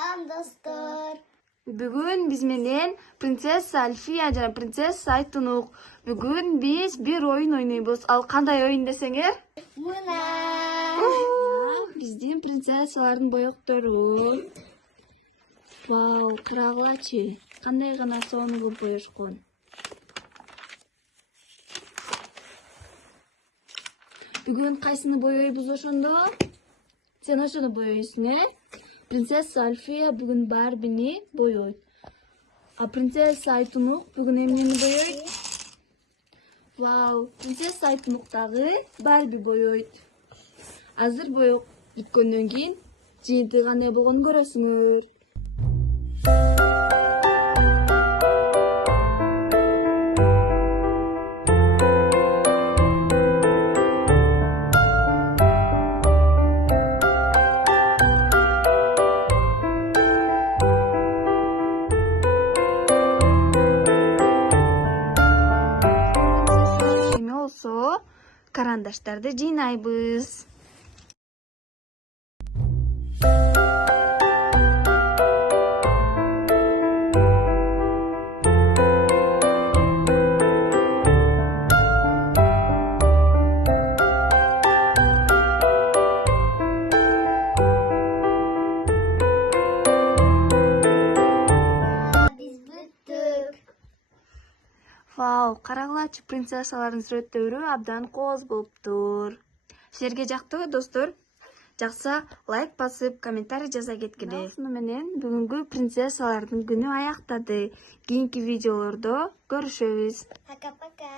Салам достор. Бүгүн биз менен принцесса Альфия жана принцесса Айтунук. Бүгүн биз бир оюн ойнойбуз. Ал кандай оюн десеңер? Мына. Биздин принцессалардын боектору. Вау, карагылачы. Кандай гана сонун кылып боешкон. Бүгүн кайсыны боейбуз ошондо? Сен ошону боейсуң, Принцесса Альфия бүгүн Барбини боейт. А принцесса Айтунук бүгүн эмнени боейт? Вау, принцесса Айтунук дагы Барби боейт. Азыр боек бүткөндөн кийин жыйынтыгы кандай болгонун көрөсүңөр. Эми болсо карандаштарды жыйнайбыз. Biz büttük. Вау, карагылачы принцессалардын сүрөттөрү абдан кооз болуптур. Силерге жактыбы достор? Жакса лайк басып, комментарий жаза кеткиле. Ушуну менен бүгүнкү принцессалардын күнү аяктады. Кийинки видеолордо көрүшөбүз. Пока-пока.